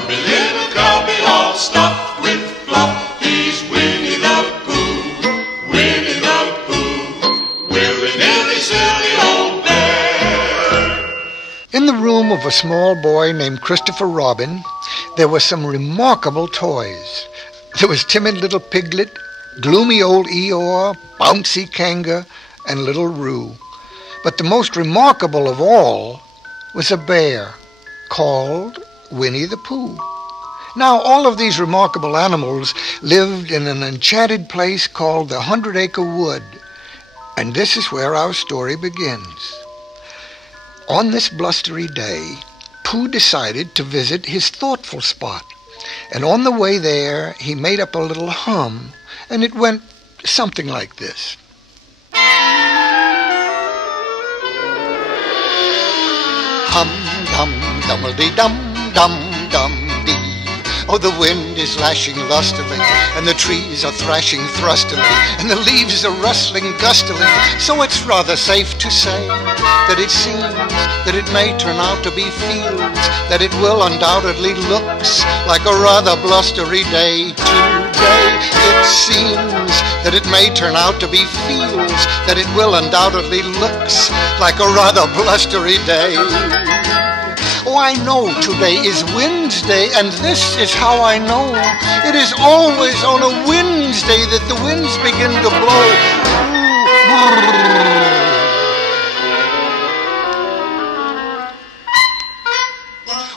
chubby little cubby all stuffed with fluff. He's Winnie the Pooh, Winnie the Pooh, willy-nilly silly old bear. In the room of a small boy named Christopher Robin, there were some remarkable toys. There was timid little Piglet, gloomy old Eeyore, bouncy Kanga, and little Roo. But the most remarkable of all was a bear called Winnie the Pooh. Now, all of these remarkable animals lived in an enchanted place called the 100-Acre Wood, and this is where our story begins. On this blustery day, Pooh decided to visit his thoughtful spot, and on the way there he made up a little hum, and it went something like this. Hum-dum-dummely-dum-dum-dum-dee. Oh, the wind is lashing lustily, and the trees are thrashing thrustily, and the leaves are rustling gustily. So it's rather safe to say that it seems that it may turn out to be fields, that it will undoubtedly looks like a rather blustery day today. It seems that it may turn out to be fields, that it will undoubtedly looks like a rather blustery day. Oh, I know today is Wednesday, and this is how I know. It is always on a Wednesday that the winds begin to blow.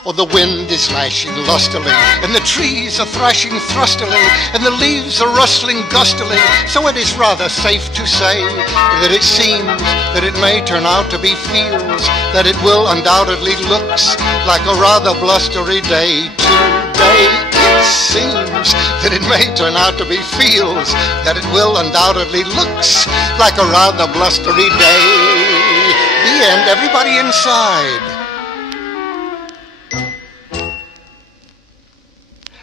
Oh, the wind is lashing lustily, and the trees are thrashing thrustily, and the leaves are rustling gustily. So it is rather safe to say that it seems that it may turn out to be fields, that it will undoubtedly looks like a rather blustery day today. It seems that it may turn out to be fields, that it will undoubtedly looks like a rather blustery day. The end. Everybody inside.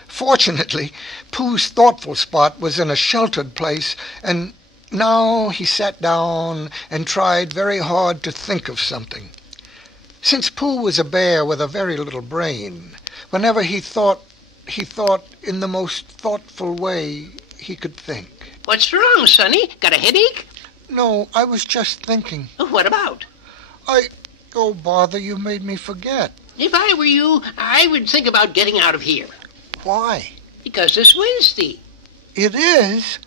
Fortunately, Pooh's thoughtful spot was in a sheltered place, and now he sat down and tried very hard to think of something. Since Pooh was a bear with a very little brain, whenever he thought in the most thoughtful way he could think. What's wrong, Sonny? Got a headache? No, I was just thinking. What about? Oh, bother, you made me forget. If I were you, I would think about getting out of here. Why? Because it's Wednesday. It is?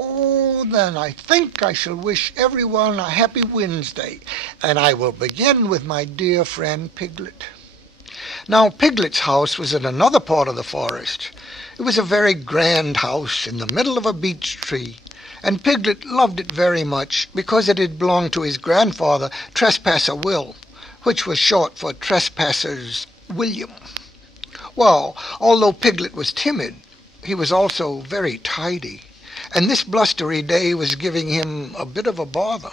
Oh, then I think I shall wish everyone a happy Wednesday, and I will begin with my dear friend Piglet. Now, Piglet's house was in another part of the forest. It was a very grand house in the middle of a beech tree, and Piglet loved it very much because it had belonged to his grandfather, Trespasser Will, which was short for Trespassers William. Well, although Piglet was timid, he was also very tidy, and this blustery day was giving him a bit of a bother.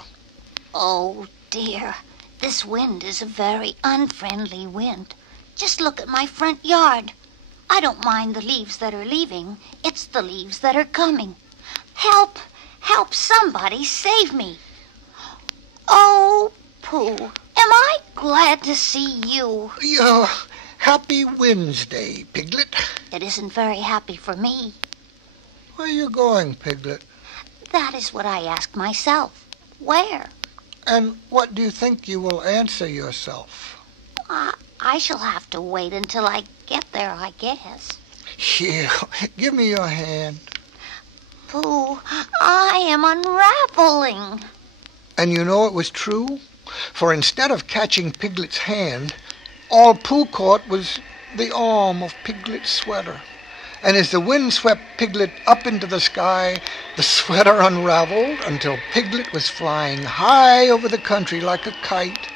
Oh, dear, this wind is a very unfriendly wind. Just look at my front yard. I don't mind the leaves that are leaving. It's the leaves that are coming. Help! Help! Somebody save me! Oh, Pooh, am I glad to see you? Yeah. Happy Wednesday, Piglet. It isn't very happy for me. Where are you going, Piglet? That is what I ask myself. Where? And what do you think you will answer yourself? I shall have to wait until I get there, I guess. Here, give me your hand. Pooh, I am unraveling. And you know it was true? For instead of catching Piglet's hand, all Pooh caught was the arm of Piglet's sweater. And as the wind swept Piglet up into the sky, the sweater unraveled until Piglet was flying high over the country like a kite.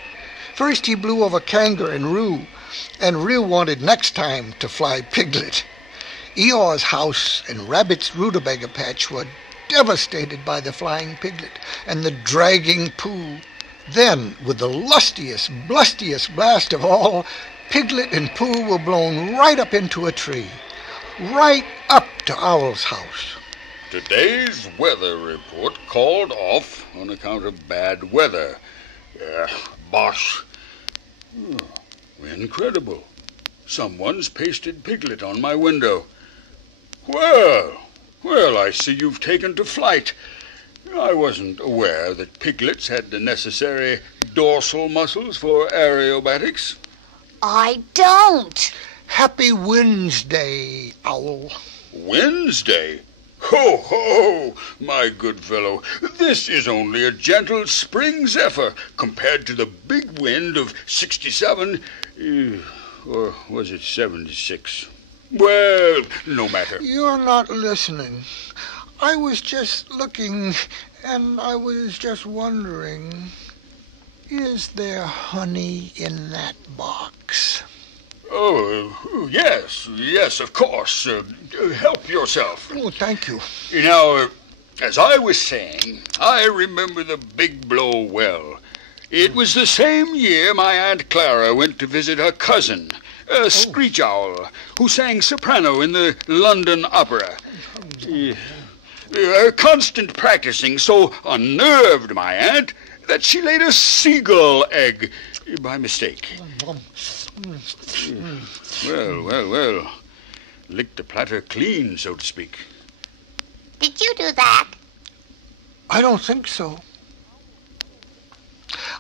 First he blew over Kanga and Roo wanted next time to fly Piglet. Eeyore's house and Rabbit's rutabaga patch were devastated by the flying Piglet and the dragging Pooh. Then, with the lustiest, blustiest blast of all, Piglet and Pooh were blown right up into a tree, right up to Owl's house. Today's weather report called off on account of bad weather. Bosh. Oh, incredible. Someone's pasted Piglet on my window. Well, I see you've taken to flight. I wasn't aware that piglets had the necessary dorsal muscles for aerobatics. I don't. Happy Wednesday, Owl. Wednesday? Ho, ho, my good fellow. This is only a gentle spring zephyr compared to the big wind of 67, or was it 76? Well, no matter. You're not listening. I was just looking, and I was just wondering, is there honey in that box? Oh, yes, of course. Help yourself. Oh, thank you. Now, as I was saying, I remember the big blow well. It was the same year my Aunt Clara went to visit her cousin, a screech owl, who sang soprano in the London Opera. Her constant practicing so unnerved my aunt that she laid a seagull egg by mistake. Well. Licked the platter clean, so to speak. Did you do that? I don't think so.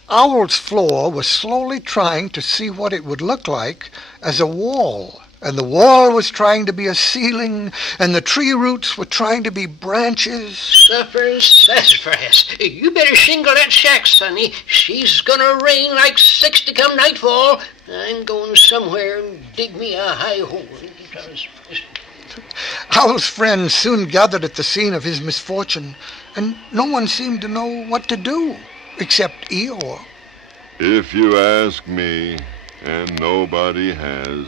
Owl's floor was slowly trying to see what it would look like as a wall, and the wall was trying to be a ceiling, and the tree roots were trying to be branches. Sassafras. You better shingle that shack, Sonny. She's gonna rain like 60 come nightfall. I'm going somewhere and dig me a high hole. Owl's friends soon gathered at the scene of his misfortune, and no one seemed to know what to do, except Eeyore. If you ask me, and nobody has,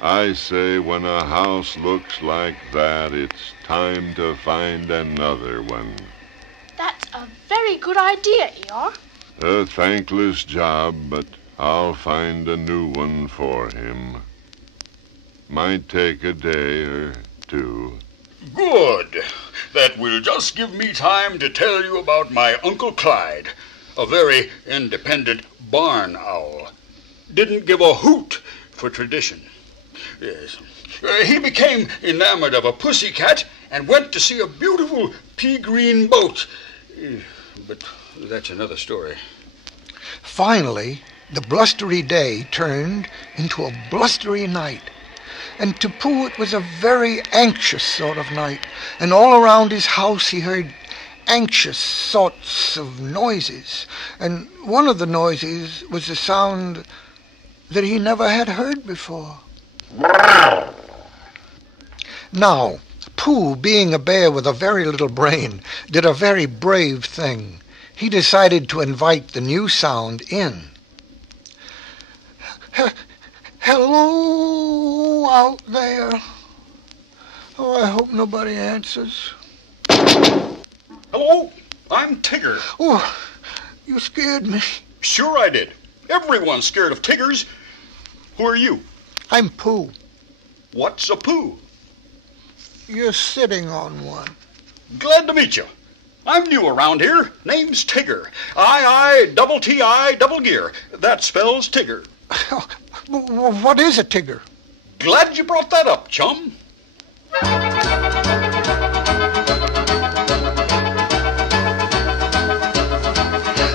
I say when a house looks like that, it's time to find another one. That's a very good idea, Eeyore. A thankless job, but I'll find a new one for him. Might take a day or two. Good. That will just give me time to tell you about my Uncle Clyde, a very independent barn owl. Didn't give a hoot for tradition. Yes. He became enamored of a pussycat and went to see a beautiful pea-green boat. But that's another story. Finally, the blustery day turned into a blustery night. And to Pooh it was a very anxious sort of night, and all around his house he heard anxious sorts of noises, and one of the noises was a sound that he never had heard before. Now, Pooh, being a bear with a very little brain, did a very brave thing. He decided to invite the new sound in. Hello out there. Oh, I hope nobody answers. Hello, I'm Tigger. Oh, you scared me. Sure I did. Everyone's scared of Tiggers. Who are you? I'm Pooh. What's a Pooh? You're sitting on one. Glad to meet you. I'm new around here. Name's Tigger. I, double gear. That spells Tigger. What is a Tigger? Glad you brought that up, chum.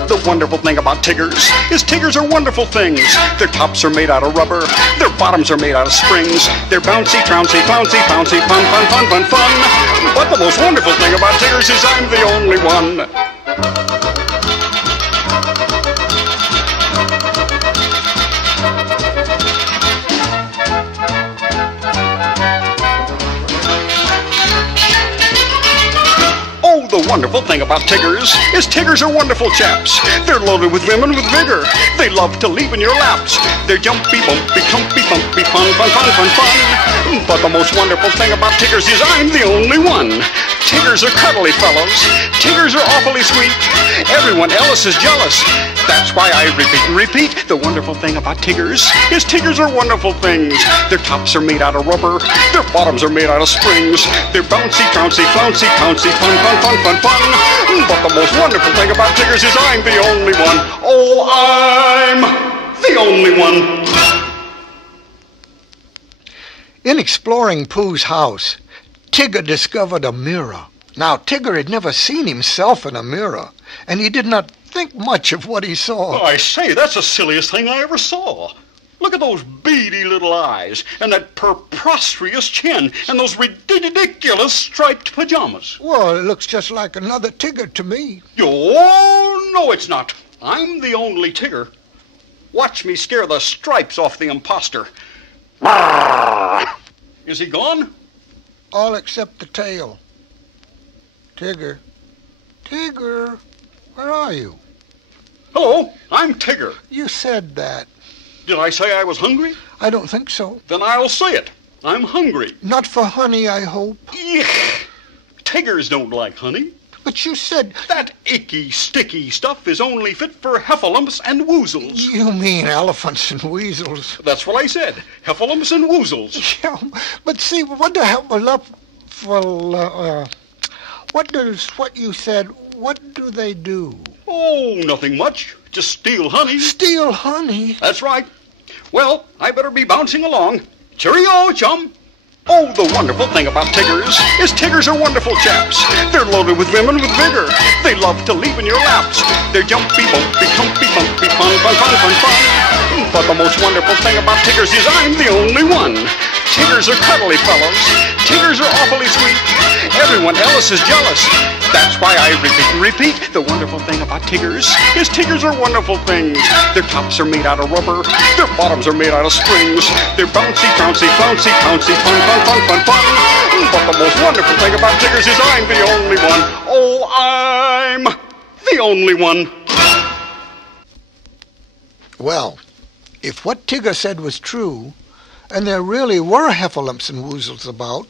The wonderful thing about Tiggers is Tiggers are wonderful things. Their tops are made out of rubber. Their bottoms are made out of springs. They're bouncy, trouncy, flouncy, pouncy, fun, fun, fun, fun, fun. But the most wonderful thing about Tiggers is I'm the only one. The wonderful thing about Tiggers is Tiggers are wonderful chaps. They're loaded with women with vigor. They love to leap in your laps. They're jumpy, bumpy, clumpy, thumpy, fun, fun, fun, fun, fun. But the most wonderful thing about Tiggers is I'm the only one. Tiggers are cuddly fellows. Tiggers are awfully sweet. Everyone else is jealous. That's why I repeat and repeat. The wonderful thing about Tiggers is Tiggers are wonderful things. Their tops are made out of rubber. Their bottoms are made out of springs. They're bouncy, trouncy, flouncy, pouncy, fun, fun, fun, fun, fun. But the most wonderful thing about Tiggers is I'm the only one. Oh, I'm the only one. In exploring Pooh's house, Tigger discovered a mirror. Now, Tigger had never seen himself in a mirror, and he did not think much of what he saw. Oh, I say, that's the silliest thing I ever saw. Look at those beady little eyes, and that preposterous chin, and those ridiculous striped pajamas. Well, it looks just like another Tigger to me. Oh, no, it's not. I'm the only Tigger. Watch me scare the stripes off the imposter. Is he gone? All except the tail. Tigger. Tigger, where are you? Hello, I'm Tigger. You said that. Did I say I was hungry? I don't think so. Then I'll say it. I'm hungry. Not for honey, I hope. Yuck. Tigers don't like honey. But you said... That icky, sticky stuff is only fit for heffalumps and woozles. You mean elephants and weasels. That's what I said. Heffalumps and woozles. Yeah, but see, what the hell... what does what you said, what do they do? Oh, nothing much. Just steal honey. Steal honey? That's right. Well, I better be bouncing along. Cheerio, chum. Oh, the wonderful thing about Tiggers is Tiggers are wonderful chaps. They're loaded with women with vigor. They love to leap in your laps. They're jumpy, bumpy, comfy, bumpy, fun, fun, fun, fun, fun. But the most wonderful thing about Tiggers is I'm the only one. Tiggers are cuddly fellows. Tiggers are awfully sweet. Everyone else is jealous. That's why I repeat and repeat. The wonderful thing about Tiggers is Tiggers are wonderful things. Their tops are made out of rubber. Their bottoms are made out of springs. They're bouncy, bouncy, bouncy, bouncy, fun, fun, fun, fun, fun. But the most wonderful thing about Tiggers is I'm the only one. Oh, I'm the only one. Well, if what Tigger said was true, and there really were heffalumps and woozles about,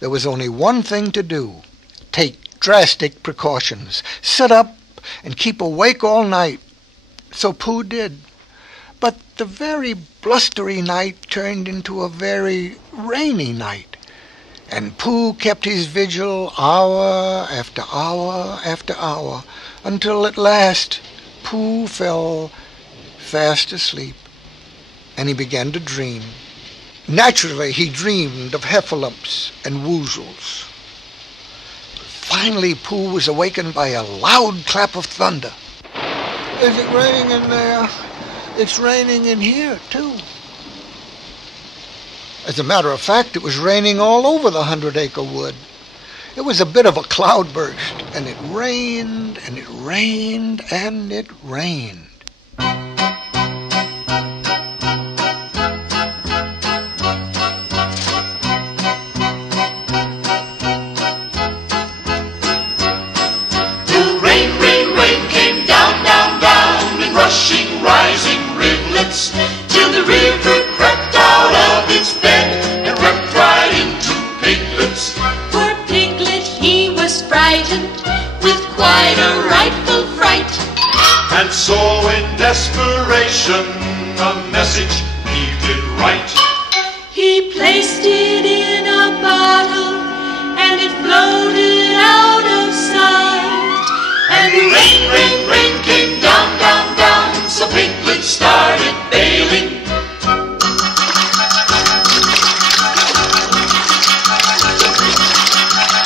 there was only one thing to do. Take drastic precautions. Sit up and keep awake all night. So Pooh did. But the very blustery night turned into a very rainy night. And Pooh kept his vigil hour after hour after hour, until at last Pooh fell fast asleep, and he began to dream. Naturally, he dreamed of heffalumps and woozles. Finally, Pooh was awakened by a loud clap of thunder. Is it raining in there? It's raining in here, too. As a matter of fact, it was raining all over the 100-acre wood. It was a bit of a cloudburst, and it rained, and it rained, and it rained. Rushing, rising rivulets, till the river crept out of its bed and crept right into Piglet's. Poor Piglet, he was frightened with quite a rightful fright. And so in desperation, a message he did write. He placed it in a bottle, and it floated out of sight. And the rain, rain, rain came down, down, down, so Piglet started bailing.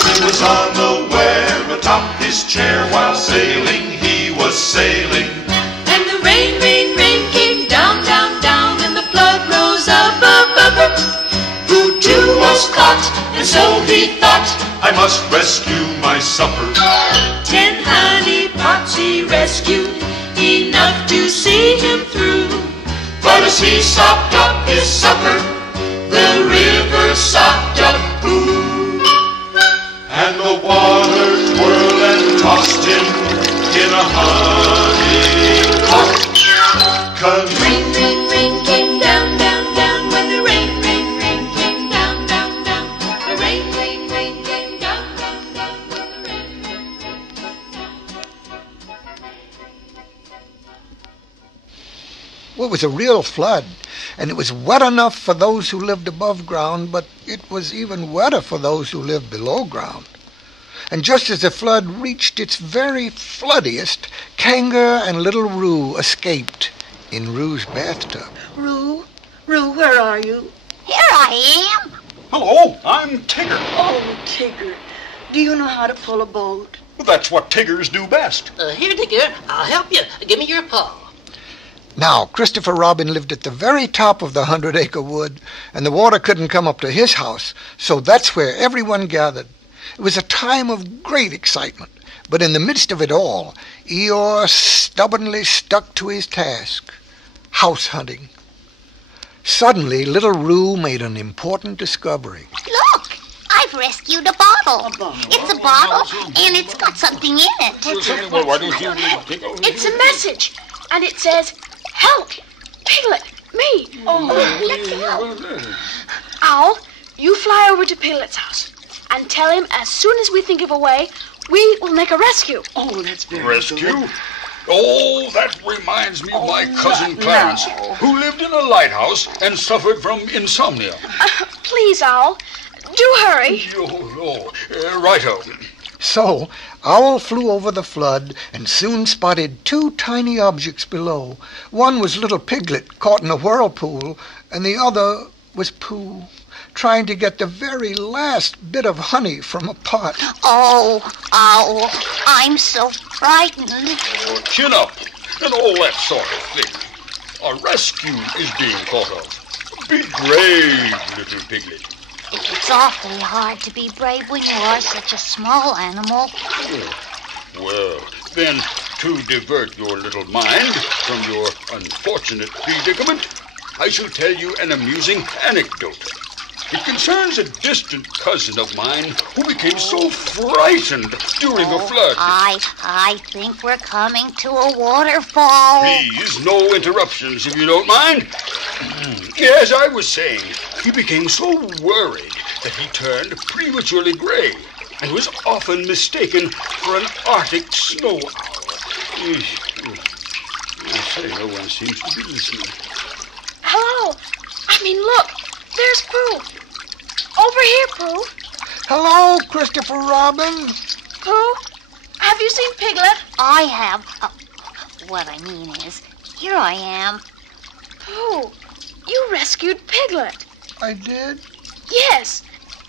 He was unaware atop his chair while sailing, he was sailing. And the rain, rain, rain came down, down, down, and the flood rose up, up, up, up. Who too was caught, and so he thought, I must rescue my supper. 10 honey pots he rescued, enough to see him through. But as he sopped up his supper, the river sopped up Pooh. And the water twirled and tossed him in a honey pot. Rain, rain, rain came down, down, down. When the rain, rain, rain came down, down, down. The rain, rain, rain came down, down, down. The rain, rain, rain came down. Well, it was a real flood, and it was wet enough for those who lived above ground, but it was even wetter for those who lived below ground. And just as the flood reached its very floodiest, Kanga and little Roo escaped in Roo's bathtub. Roo, where are you? Here I am. Hello, I'm Tigger. Oh, Tigger, do you know how to pull a boat? That's what Tiggers do best. Here, Tigger, I'll help you. Give me your paw. Now, Christopher Robin lived at the very top of the 100-acre wood, and the water couldn't come up to his house, so that's where everyone gathered. It was a time of great excitement, but in the midst of it all, Eeyore stubbornly stuck to his task, house hunting. Suddenly, little Roo made an important discovery. Look, I've rescued a bottle. It's a bottle, and it's got something in it. It's a message, and it says, "Help! Piglet, me." Let's help. Owl, you fly over to Piglet's house and tell him as soon as we think of a way, we will make a rescue. Oh, that's very Rescue? good. Oh, that reminds me of my cousin Clarence, who lived in a lighthouse and suffered from insomnia. Please, Owl, do hurry. Righto. So, Owl flew over the flood and soon spotted two tiny objects below. One was little Piglet caught in a whirlpool, and the other was Pooh, trying to get the very last bit of honey from a pot. Oh, Owl, I'm so frightened. Chin up, and all that sort of thing. A rescue is being thought of. Be brave, little Piglet. It's awfully hard to be brave when you are such a small animal. Well, then, to divert your little mind from your unfortunate predicament, I shall tell you an amusing anecdote. It concerns a distant cousin of mine who became so frightened during a flood. I think we're coming to a waterfall. Please, no interruptions if you don't mind. As I was saying, he became so worried that he turned prematurely gray and was often mistaken for an Arctic snow owl. I say, no one seems to be listening. Hello. Look, there's Pooh. Over here, Pooh. Hello, Christopher Robin. Pooh, have you seen Piglet? I have. What I mean is, here I am. Pooh, you rescued Piglet. I did? Yes,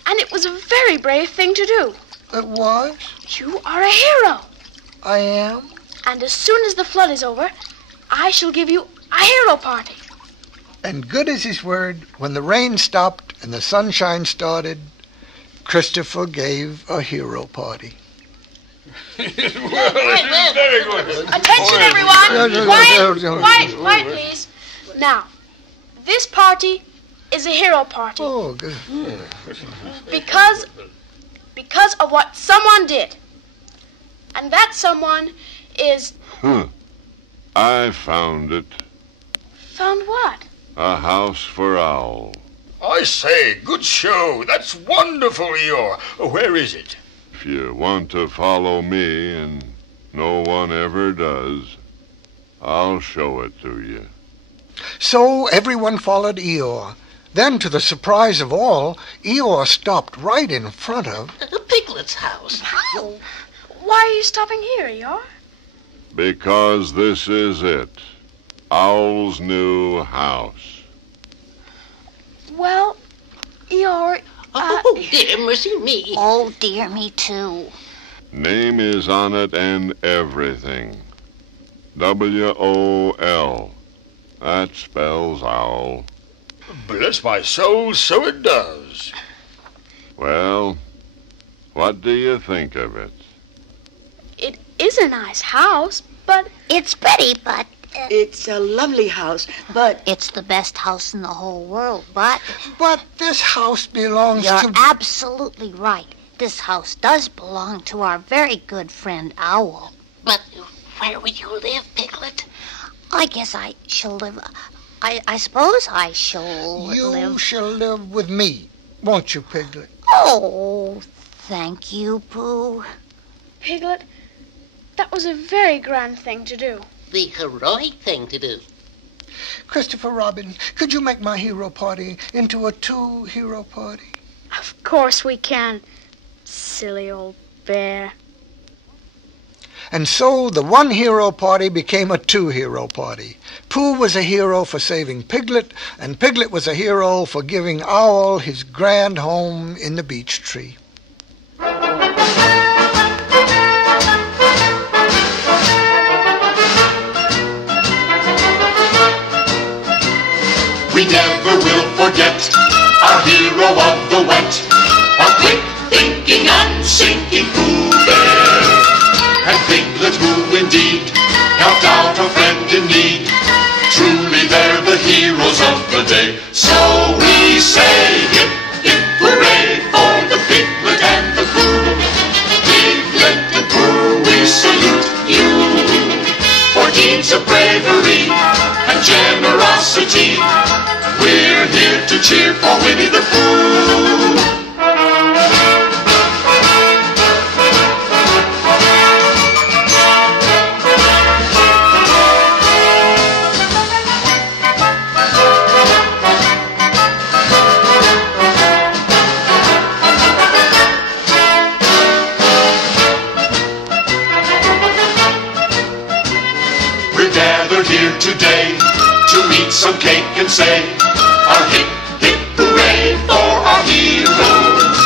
and it was a very brave thing to do. It was? You are a hero. I am? And as soon as the flood is over, I shall give you a hero party. And good as his word, when the rain stopped and the sunshine started, Christopher gave a hero party. Very good. Attention, everyone! Quiet, please. Now, this party is a hero party. Oh, good. Because of what someone did. And that someone is... I found it. Found what? A house for Owl. I say, good show. That's wonderful, Eeyore. Where is it? If you want to follow me, and no one ever does, I'll show it to you. So everyone followed Eeyore. Then, to the surprise of all, Eeyore stopped right in front of... Piglet's house. Why are you stopping here, Eeyore? Because this is it. Owl's new house. Well, Eeyore... Oh, dear mercy me. Oh, dear me, too. Name is on it and everything. W-O-L. That spells owl. Bless my soul, so it does. Well, what do you think of it? It is a nice house, but... It's pretty, but... It's a lovely house, but... It's the best house in the whole world, but... But this house belongs You're to... absolutely right. This house does belong to our very good friend Owl. But where will you live, Piglet? I guess I shall live... I suppose I shall live... You shall live with me, won't you, Piglet? Oh, thank you, Pooh. Piglet, that was a very grand thing to do. The heroic thing to do. Christopher Robin, could you make my hero party into a two-hero party? Of course we can, silly old bear. And so the one hero party became a two-hero party. Pooh was a hero for saving Piglet, and Piglet was a hero for giving Owl his grand home in the beech tree. We never will forget our hero of the wet, our quick thinking and sinking Pooh Bear. And Piglet, who indeed helped out a friend in need. Truly they're the heroes of the day. So we say hip, hip, hooray for the Piglet and the Pooh. Piglet and Pooh, we salute you for deeds of bravery and generosity. We're here to cheer for Winnie the Pooh. We're gathered here today to eat some cake and say our hip, hip, hooray for our heroes.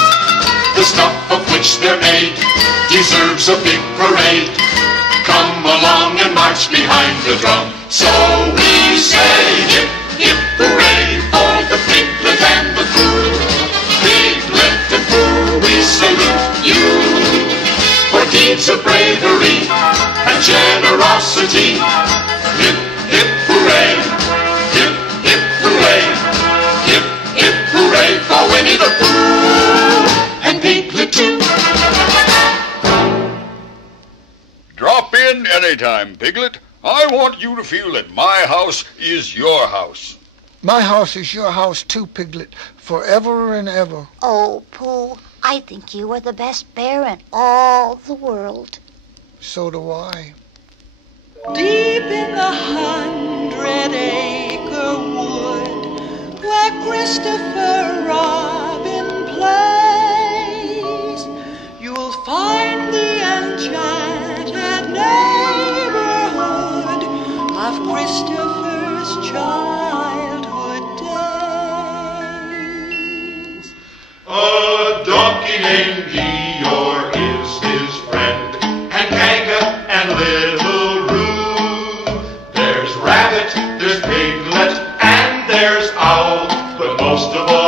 The stuff of which they're made deserves a big parade. Come along and march behind the drum. So we say hip, hip, hooray for the Piglet and the Pooh. Piglet and Pooh, we salute you for deeds of bravery and generosity. Hip, hip, hooray, hip, hip, hooray, hip, hip, hooray for Winnie the Pooh and Piglet too. Drop in anytime, Piglet. I want you to feel that my house is your house. My house is your house too, Piglet, forever and ever. Oh, Pooh, I think you are the best bear in all the world. So do I. Deep in the 100-acre wood, where Christopher Robin plays, you'll find the enchanted neighborhood of Christopher's childhood days. A donkey named Eeyore is his friend, and Kanga and Little Roo. There's Rabbit, there's Piglet, and there's Owl, but most of all